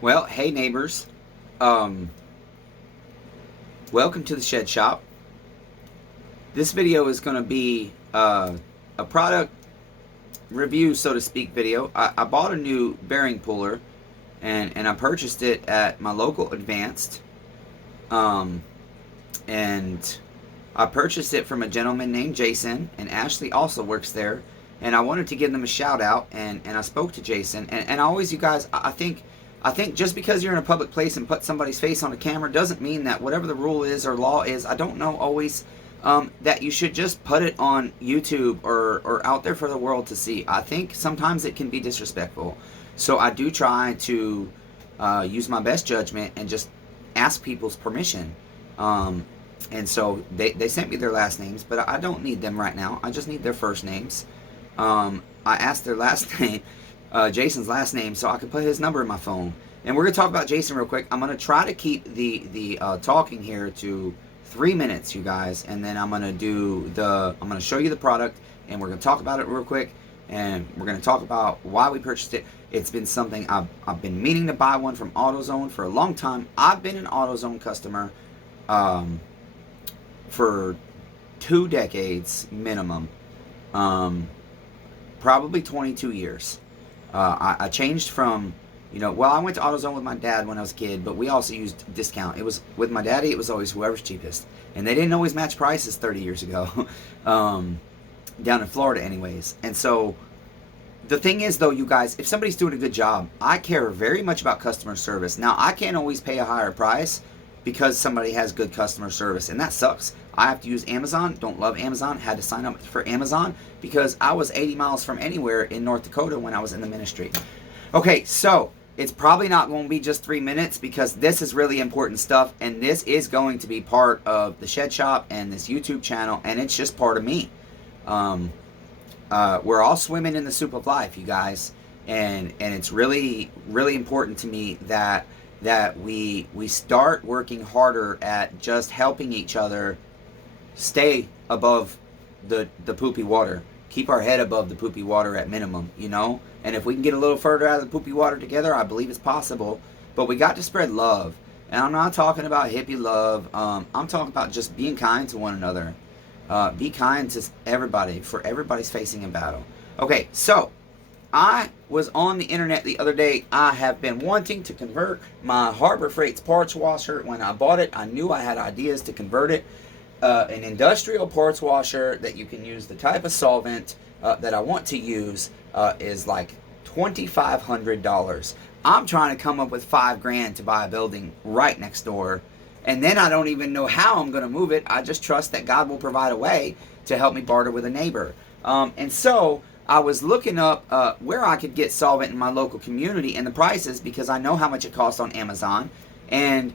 Well, hey neighbors. Um, Welcome to the Shed Shop. This video is going to be a product review, so to speak, video. I bought a new bearing puller, and I purchased it at my local Advanced. Um, and I purchased it from a gentleman named Jason, and Ashley also works there. And I wanted to give them a shout out, and I spoke to Jason. And always, you guys, I think just because you're in a public place and put somebody's face on a camera doesn't mean that whatever the rule is or law is, I don't know always that you should just put it on YouTube or out there for the world to see. I think sometimes it can be disrespectful. So I do try to use my best judgment and just ask people's permission. And so they sent me their last names, but I don't need them right now. I just need their first names. I asked their last name, Jason's last name, so I could put his number in my phone. And we're going to talk about Jason real quick. I'm going to try to keep the talking here to 3 minutes, you guys. And then I'm going to show you the product, and we're going to talk about it real quick. And we're going to talk about why we purchased it. It's been something I've been meaning to buy one from AutoZone for a long time. I've been an AutoZone customer for 2 decades minimum. Probably 22 years. I changed from, I went to AutoZone with my dad when I was a kid, but we also used discount. It was, with my daddy, it was always whoever's cheapest. And they didn't always match prices 30 years ago, down in Florida anyways. And so, the thing is though, you guys, if somebody's doing a good job, I care very much about customer service. Now, I can't always pay a higher price because somebody has good customer service, and that sucks. I have to use Amazon. Don't love Amazon. Had to sign up for Amazon because I was 80 miles from anywhere in North Dakota when I was in the ministry. Okay, so it's probably not going to be just 3 minutes because this is really important stuff, and this is going to be part of the Shed Shop and this YouTube channel, and it's just part of me. We're all swimming in the soup of life, you guys, and it's really, really important to me that we start working harder at just helping each other stay above the poopy water. Keep our head above the poopy water at minimum, And if we can get a little further out of the poopy water together, I believe it's possible. But we got to spread love. And I'm not talking about hippie love. I'm talking about just being kind to one another. Be kind to everybody, for everybody's facing a battle. Okay, so I was on the internet the other day. I have been wanting to convert my Harbor Freight's parts washer. When I bought it, I knew I had ideas to convert it. An industrial parts washer that you can use the type of solvent that I want to use is like $2,500. I'm trying to come up with $5,000 to buy a building right next door, and then I don't even know how I'm going to move it. I just trust that God will provide a way to help me barter with a neighbor. And so I was looking up where I could get solvent in my local community and the prices, because I know how much it costs on Amazon. And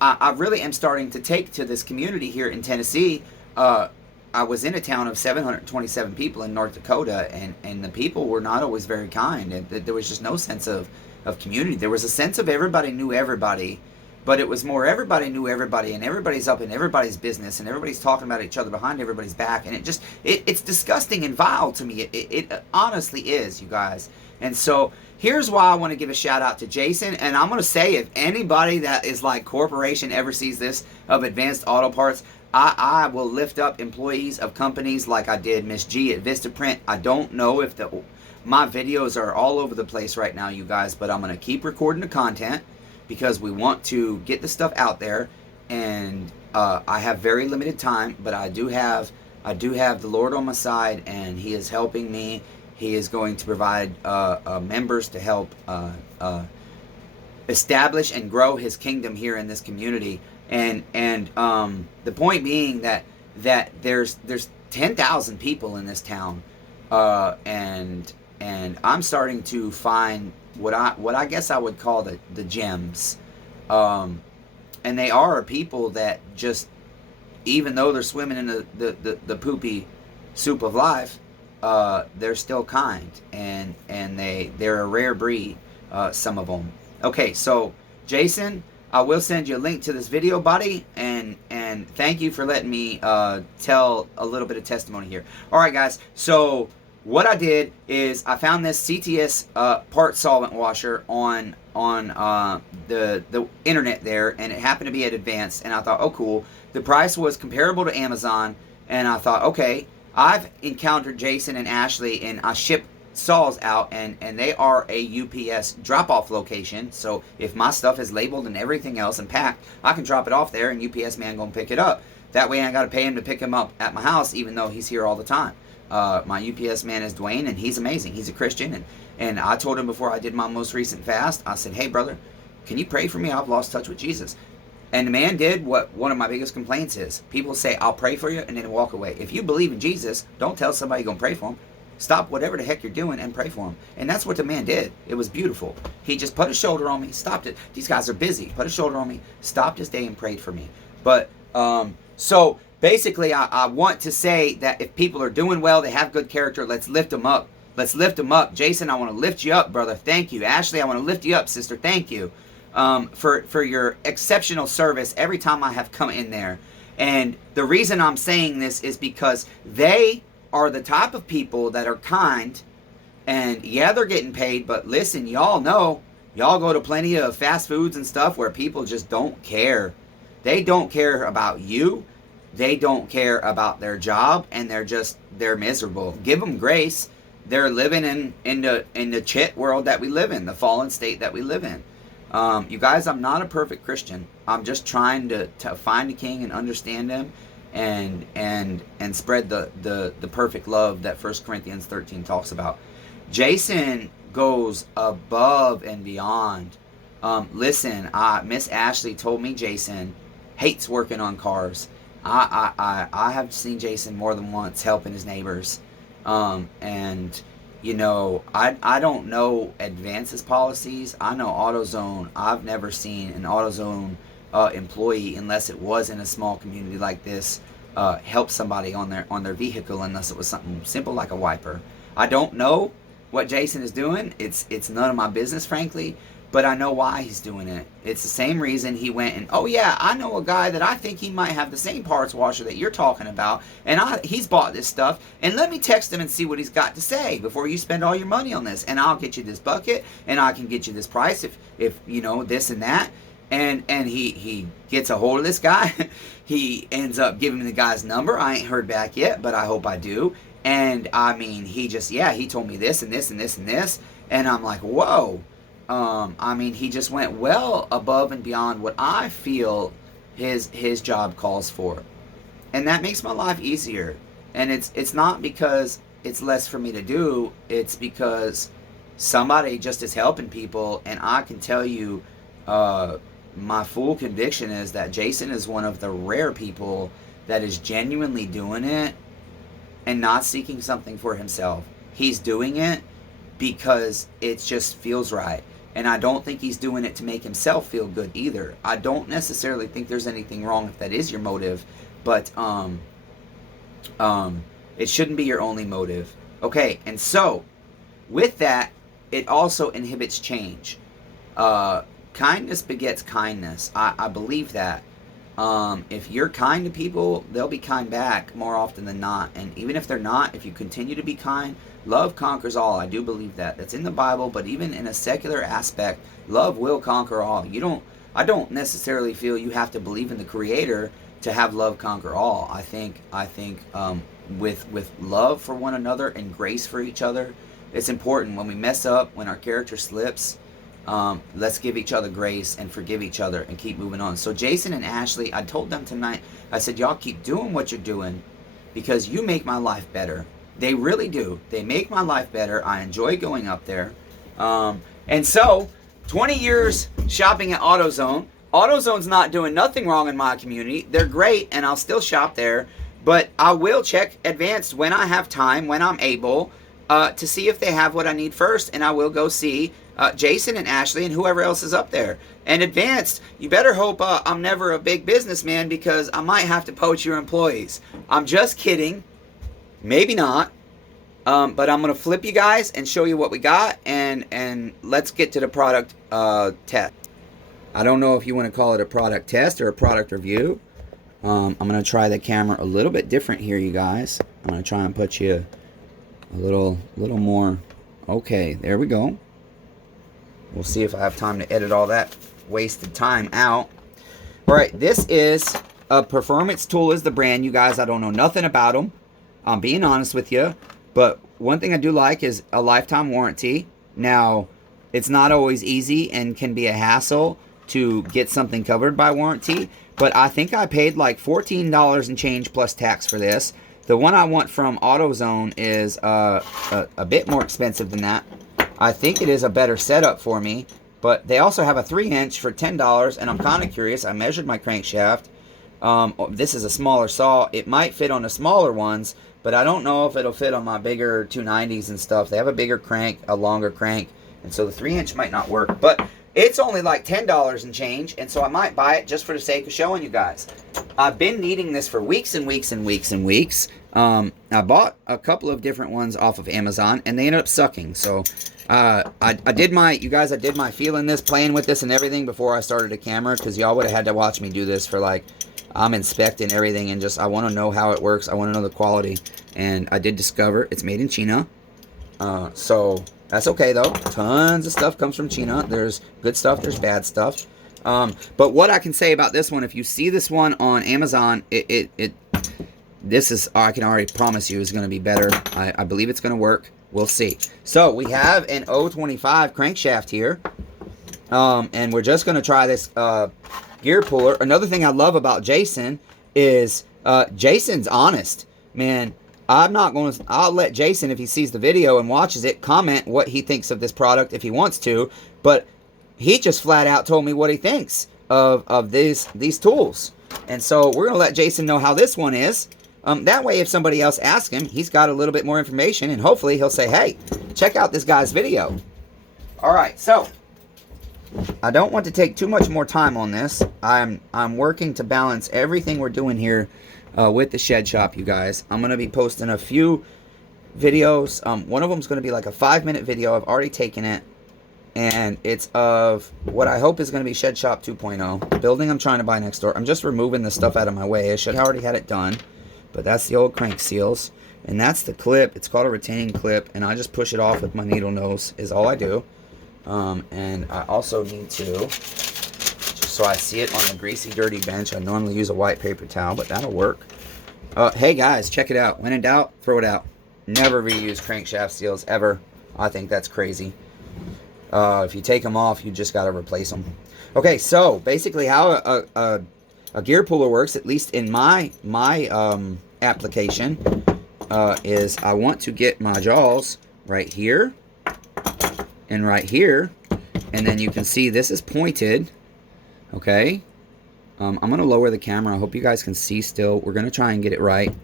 I really am starting to take to this community here in Tennessee. I was in a town of 727 people in North Dakota, and the people were not always very kind. And there was just no sense of community. There was a sense of everybody knew everybody, but it was more everybody knew everybody, and everybody's up in everybody's business, and everybody's talking about each other behind everybody's back, and it's disgusting and vile to me. It honestly is, you guys. And so here's why I want to give a shout out to Jason. And I'm going to say, if anybody that is like corporation ever sees this of Advanced Auto Parts, I will lift up employees of companies like I did Miss G at Vistaprint. I don't know if my videos are all over the place right now, you guys, but I'm going to keep recording the content because we want to get the stuff out there. And I have very limited time, but I do have the Lord on my side, and He is helping me. He is going to provide members to help establish and grow His kingdom here in this community. And the point being that there's 10,000 people in this town, and I'm starting to find what I guess I would call the gems, and they are people that just, even though they're swimming in the poopy soup of life, they're still kind, and they're a rare breed, some of them. Okay, so Jason, I will send you a link to this video, buddy, and thank you for letting me tell a little bit of testimony here. All right, guys, so what I did is I found this CTS part solvent washer on the internet there, and it happened to be at Advanced, and I thought, oh cool. The price was comparable to Amazon, and I thought, okay, I've encountered Jason and Ashley, and I ship saws out, and they are a UPS drop-off location. So if my stuff is labeled and everything else and packed, I can drop it off there, and UPS man gonna pick it up. That way I got to pay him to pick him up at my house, even though he's here all the time. My UPS man is Dwayne, and he's amazing. He's a Christian, and I told him before I did my most recent fast, I said, hey brother, can you pray for me? I've lost touch with Jesus. And the man did what one of my biggest complaints is. People say, I'll pray for you, and then walk away. If you believe in Jesus, don't tell somebody you're going to pray for him. Stop whatever the heck you're doing and pray for him. And that's what the man did. It was beautiful. He just put his shoulder on me, stopped it. These guys are busy. Put his shoulder on me, stopped his day and prayed for me. But, so basically, I want to say that if people are doing well, they have good character, let's lift them up. Let's lift them up. Jason, I want to lift you up, brother. Thank you. Ashley, I want to lift you up, sister. Thank you for your exceptional service every time I have come in there. And the reason I'm saying this is because they are the type of people that are kind. And yeah, they're getting paid. But listen, y'all know, y'all go to plenty of fast foods and stuff where people just don't care. They don't care about you. They don't care about their job, and they're miserable. Give them grace. They're living in the chit world that we live in, the fallen state that we live in. You guys, I'm not a perfect Christian. I'm just trying to find the King and understand him, and spread the perfect love that 1 Corinthians 13 talks about. Jason goes above and beyond. Listen, Miss Ashley told me Jason hates working on cars. I have seen Jason more than once helping his neighbors. And, you know, I don't know Advance's policies. I know AutoZone. I've never seen an AutoZone employee, unless it was in a small community like this, help somebody on their vehicle, unless it was something simple like a wiper. I don't know what Jason is doing. It's none of my business, frankly. But I know why he's doing it. It's the same reason he went and, oh yeah, I know a guy that I think he might have the same parts washer that you're talking about, and he's bought this stuff, and let me text him and see what he's got to say before you spend all your money on this, and I'll get you this bucket, and I can get you this price if you know, this and that. And he gets a hold of this guy. He ends up giving me the guy's number. I ain't heard back yet, but I hope I do. And I mean, he told me this and this and this and this, and I'm like, whoa. I mean, he just went well above and beyond what I feel his job calls for. And that makes my life easier. And it's not because it's less for me to do. It's because somebody just is helping people. And I can tell you, my full conviction is that Jason is one of the rare people that is genuinely doing it and not seeking something for himself. He's doing it because it just feels right. And I don't think he's doing it to make himself feel good either. I don't necessarily think there's anything wrong if that is your motive, but it shouldn't be your only motive. Okay, and so with that, it also inhibits change. Kindness begets kindness. I believe that. If you're kind to people, they'll be kind back more often than not. And even if they're not, if you continue to be kind, love conquers all. I do believe that. That's in the Bible, but even in a secular aspect, love will conquer all. I don't necessarily feel you have to believe in the Creator to have love conquer all. I think with love for one another and grace for each other, it's important. When we mess up, when our character slips, let's give each other grace and forgive each other and keep moving on. So Jason and Ashley, I told them tonight, I said, y'all keep doing what you're doing because you make my life better. They really do. They make my life better. I enjoy going up there. And so, 20 years shopping at AutoZone. AutoZone's not doing nothing wrong in my community. They're great, and I'll still shop there. But I will check Advanced when I have time, when I'm able, to see if they have what I need first. And I will go see Jason and Ashley and whoever else is up there. And Advanced, you better hope I'm never a big businessman, because I might have to poach your employees. I'm just kidding. Maybe not. But I'm going to flip you guys and show you what we got. And let's get to the product test. I don't know if you want to call it a product test or a product review. I'm going to try the camera a little bit different here, you guys. I'm going to try and put you a little more. Okay, there we go. We'll see if I have time to edit all that wasted time out. All right, this is a Performance Tool is the brand. You guys, I don't know nothing about them. I'm being honest with you. But one thing I do like is a lifetime warranty. Now, it's not always easy and can be a hassle to get something covered by warranty. But I think I paid like $14 and change plus tax for this. The one I want from AutoZone is a bit more expensive than that. I think it is a better setup for me. But they also have a 3-inch for $10, and I'm kind of curious. I measured my crankshaft. This is a smaller saw. It might fit on the smaller ones, but I don't know if it'll fit on my bigger 290s and stuff. They have a bigger crank, a longer crank, and so the 3-inch might not work. But it's only like $10 and change, and so I might buy it just for the sake of showing you guys. I've been needing this for weeks and weeks and weeks and weeks. I bought a couple of different ones off of Amazon, and they ended up sucking. So I did my feeling this, playing with this and everything before I started the camera, because y'all would have had to watch me do this for like, I'm inspecting everything and just, I want to know how it works. I want to know the quality. And I did discover it's made in Cheena. So that's okay though. Tons of stuff comes from Cheena. There's good stuff, there's bad stuff. But what I can say about this one, if you see this one on Amazon, this is, I can already promise you, is going to be better. I believe it's going to work. We'll see. So we have an 025 crankshaft here. And we're just going to try this gear puller. Another thing I love about Jason is Jason's honest. Man, I'll let Jason, if he sees the video and watches it, comment what he thinks of this product if he wants to. But he just flat out told me what he thinks of these tools. And so we're going to let Jason know how this one is. That way, if somebody else asks him, he's got a little bit more information, and hopefully he'll say, hey, check out this guy's video. All right, so I don't want to take too much more time on this. I'm working to balance everything we're doing here with the shed shop, you guys. I'm going to be posting a few videos. One of them is going to be like a 5-minute video. I've already taken it, and it's of what I hope is going to be Shed Shop 2.0. The building I'm trying to buy next door. I'm just removing the stuff out of my way. I should have already had it done. But that's the old crank seals. And that's the clip. It's called a retaining clip. And I just push it off with my needle nose is all I do. And I also need to, just so I see it on the greasy, dirty bench. I normally use a white paper towel, but that'll work. Hey guys, check it out. When in doubt, throw it out. Never reuse crankshaft seals ever. I think that's crazy. If you take them off, you just got to replace them. Okay, so basically how a gear puller works, at least in my application, is I want to get my jaws right here and right here, and then you can see this is pointed. Okay, I'm going to lower the camera. I hope you guys can see still. We're going to try and get it right.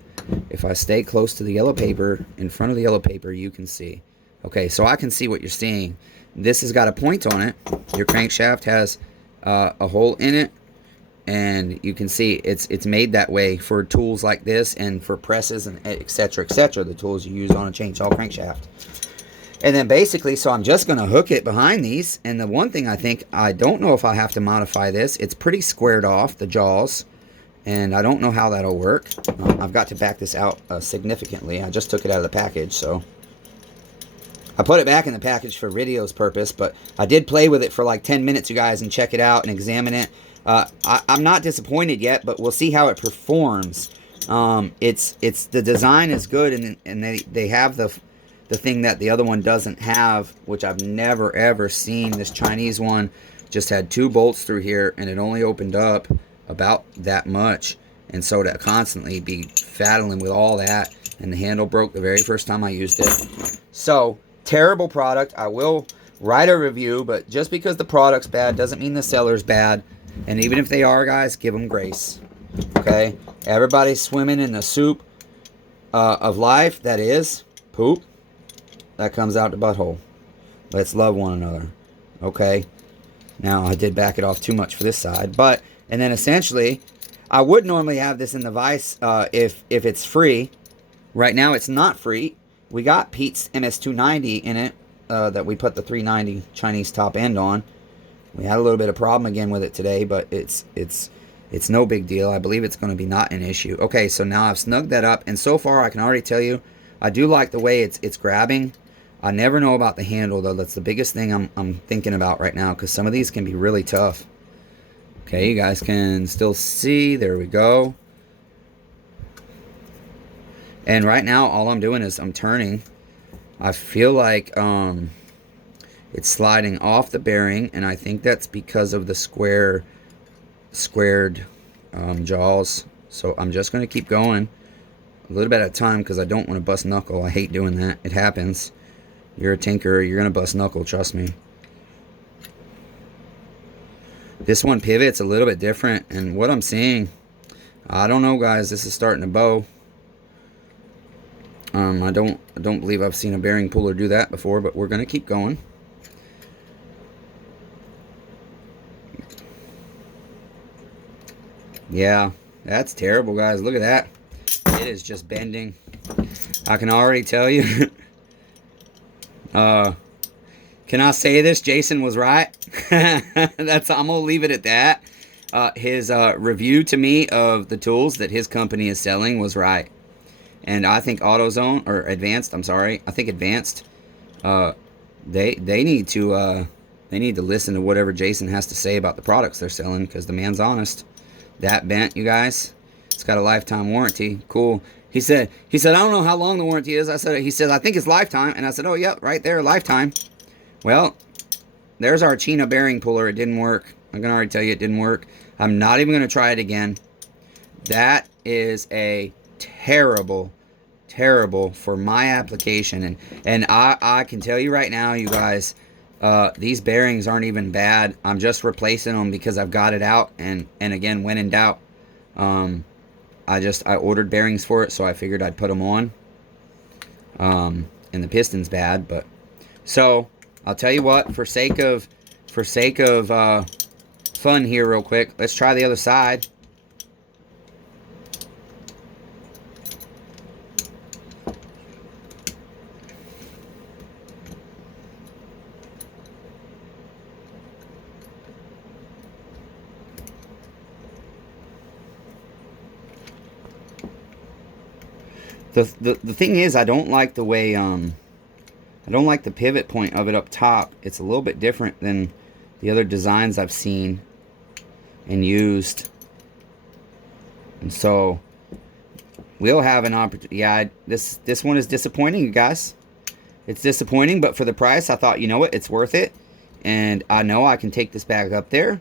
If I stay close to the yellow paper, in front of the yellow paper, you can see. Okay, so I can see what you're seeing. This has got a point on it. Your crankshaft has a hole in it. And you can see it's made that way for tools like this and for presses and etc. the tools you use on a chainsaw crankshaft. And then basically, so I'm just going to hook it behind these. And the one thing I don't know if I'll have to modify this. It's pretty squared off, the jaws. And I don't know how that'll work. I've got to back this out significantly. I just took it out of the package, so I put it back in the package for video's purpose. But I did play with it for like 10 minutes, you guys, and check it out and examine it. I'm not disappointed yet, but we'll see how it performs. It's the design is good, and they have the thing that the other one doesn't have, which I've never ever seen. This Chinese one just had 2 bolts through here, and it only opened up about that much. And so to constantly be faddling with all that, and the handle broke the very first time I used it. So terrible product. I will write a review, but just because the product's bad doesn't mean the seller's bad. And even if they are, guys, give them grace. Okay? Everybody's swimming in the soup of life, that is poop. That comes out the butthole. Let's love one another. Okay? Now, I did back it off too much for this side. But, and then essentially, I would normally have this in the vise if it's free. Right now, it's not free. We got Pete's MS290 in it that we put the 390 Chinese top end on. We had a little bit of problem again with it today, but it's no big deal. I believe it's going to be not an issue. Okay, so now I've snugged that up, and so far I can already tell you I do like the way it's grabbing. I never know about the handle though. That's the biggest thing I'm thinking about right now, because some of these can be really tough. Okay, you guys can still see. There we go. And right now, all I'm doing is I'm turning. I feel like it's sliding off the bearing, and I think that's because of the squared jaws. So I'm just going to keep going a little bit at a time, because I don't want to bust knuckle. I hate doing that. It happens. You're a tinker. You're going to bust knuckle, trust me. This one pivots a little bit different, and what I'm seeing, I don't know, guys. This is starting to bow. I don't believe I've seen a bearing puller do that before, but we're going to keep going. Yeah, that's terrible, guys. Look at that. It is just bending. I can already tell you. Can I say this? Jason was right. I'm gonna leave it at that. His review to me of the tools that his company is selling was right. And I think AutoZone, or Advanced, I'm sorry, I think Advanced, they need to listen to whatever Jason has to say about the products they're selling, because the man's honest. That bent, you guys, it's got a lifetime warranty. Cool. He said I don't know how long the warranty is. He said I think it's lifetime, and I said, oh yeah, right there, lifetime. Well, there's our Cheena bearing puller. It didn't work. I can already tell you it didn't work. I'm not even going to try it again. That is a terrible for my application. And I can tell you right now, you guys, these bearings aren't even bad. I'm just replacing them because I've got it out. And again, when in doubt, I ordered bearings for it, so I figured I'd put them on. And the piston's bad, but so I'll tell you what, for sake of fun here real quick, let's try the other side. The thing is, I don't like the way I don't like the pivot point of it up top. It's a little bit different than the other designs I've seen and used. And so we'll have an opportunity. Yeah, this one is disappointing, you guys. It's disappointing, but for the price, I thought, you know what, it's worth it. And I know I can take this back up there,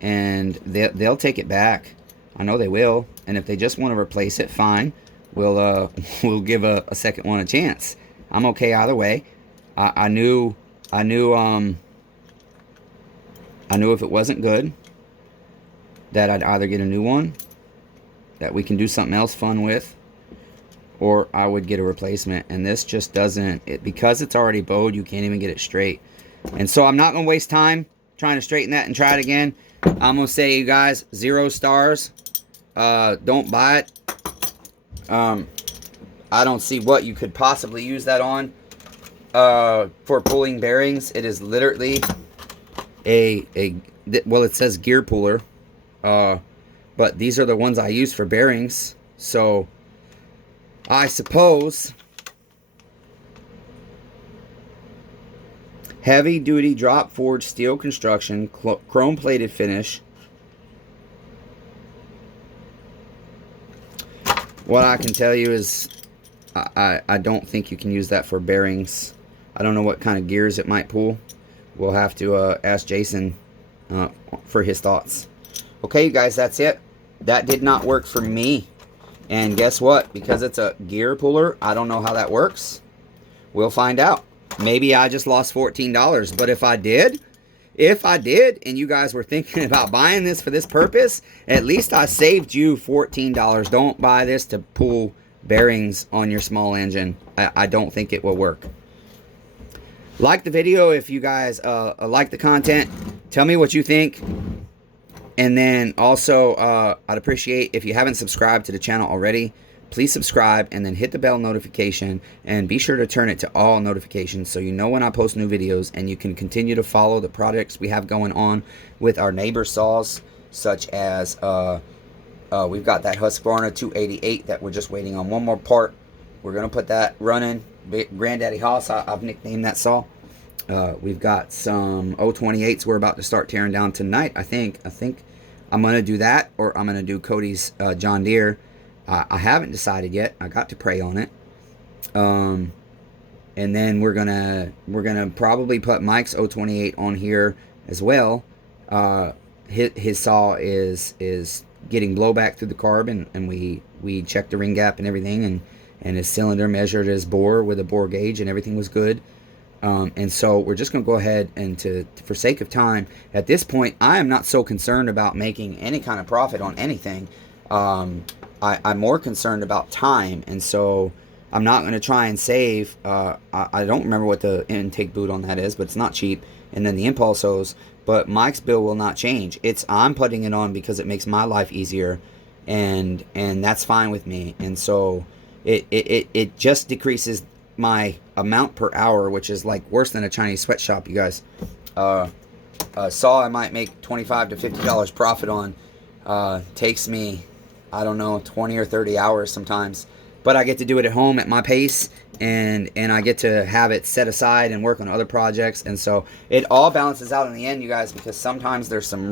and they'll take it back. I know they will. And if they just want to replace it, fine. We'll give a second one a chance. I'm okay either way. I knew if it wasn't good, that I'd either get a new one that we can do something else fun with, or I would get a replacement. And this just doesn't, because it's already bowed, you can't even get it straight. And so I'm not gonna waste time trying to straighten that and try it again. I'm gonna say, you guys, 0 stars. Don't buy it. I don't see what you could possibly use that on for pulling bearings. It is literally well, it says gear puller, but these are the ones I use for bearings. So I suppose heavy duty drop forged steel construction, chrome plated finish. What I can tell you is I don't think you can use that for bearings. I don't know what kind of gears it might pull. We'll have to ask Jason for his thoughts. Okay, you guys, that's it. That did not work for me. And guess what? Because it's a gear puller, I don't know how that works. We'll find out. Maybe I just lost $14. But if I did, and you guys were thinking about buying this for this purpose, at least I saved you $14. Don't buy this to pull bearings on your small engine. I don't think it will work. Like the video if you guys like the content. Tell me what you think. And then also, I'd appreciate if you haven't subscribed to the channel already, please subscribe and then hit the bell notification, and be sure to turn it to all notifications so you know when I post new videos, and you can continue to follow the projects we have going on with our neighbor saws, such as we've got that Husqvarna 288 that we're just waiting on one more part we're gonna put that running. Granddaddy Hoss, I've nicknamed that saw. We've got some 028s we're about to start tearing down tonight. I think I'm gonna do that, or I'm gonna do Cody's John Deere. I haven't decided yet. I got to pray on it. And then we're gonna probably put Mike's 028 on here as well. His saw is getting blowback through the carb, and we checked the ring gap and everything, and his cylinder measured his bore with a bore gauge, and everything was good. And so we're just going to go ahead and for sake of time, at this point, I am not so concerned about making any kind of profit on anything. I'm more concerned about time, and so I'm not going to try and save. I don't remember what the intake boot on that is, but it's not cheap. And then the impulse hose. But Mike's bill will not change. I'm putting it on because it makes my life easier, and that's fine with me. And so it just decreases my amount per hour, which is like worse than a Chinese sweatshop, you guys. Saw I might make $25 to $50 profit on takes me, I don't know, 20 or 30 hours sometimes. But I get to do it at home at my pace, and I get to have it set aside and work on other projects. And so it all balances out in the end, you guys, because sometimes there's some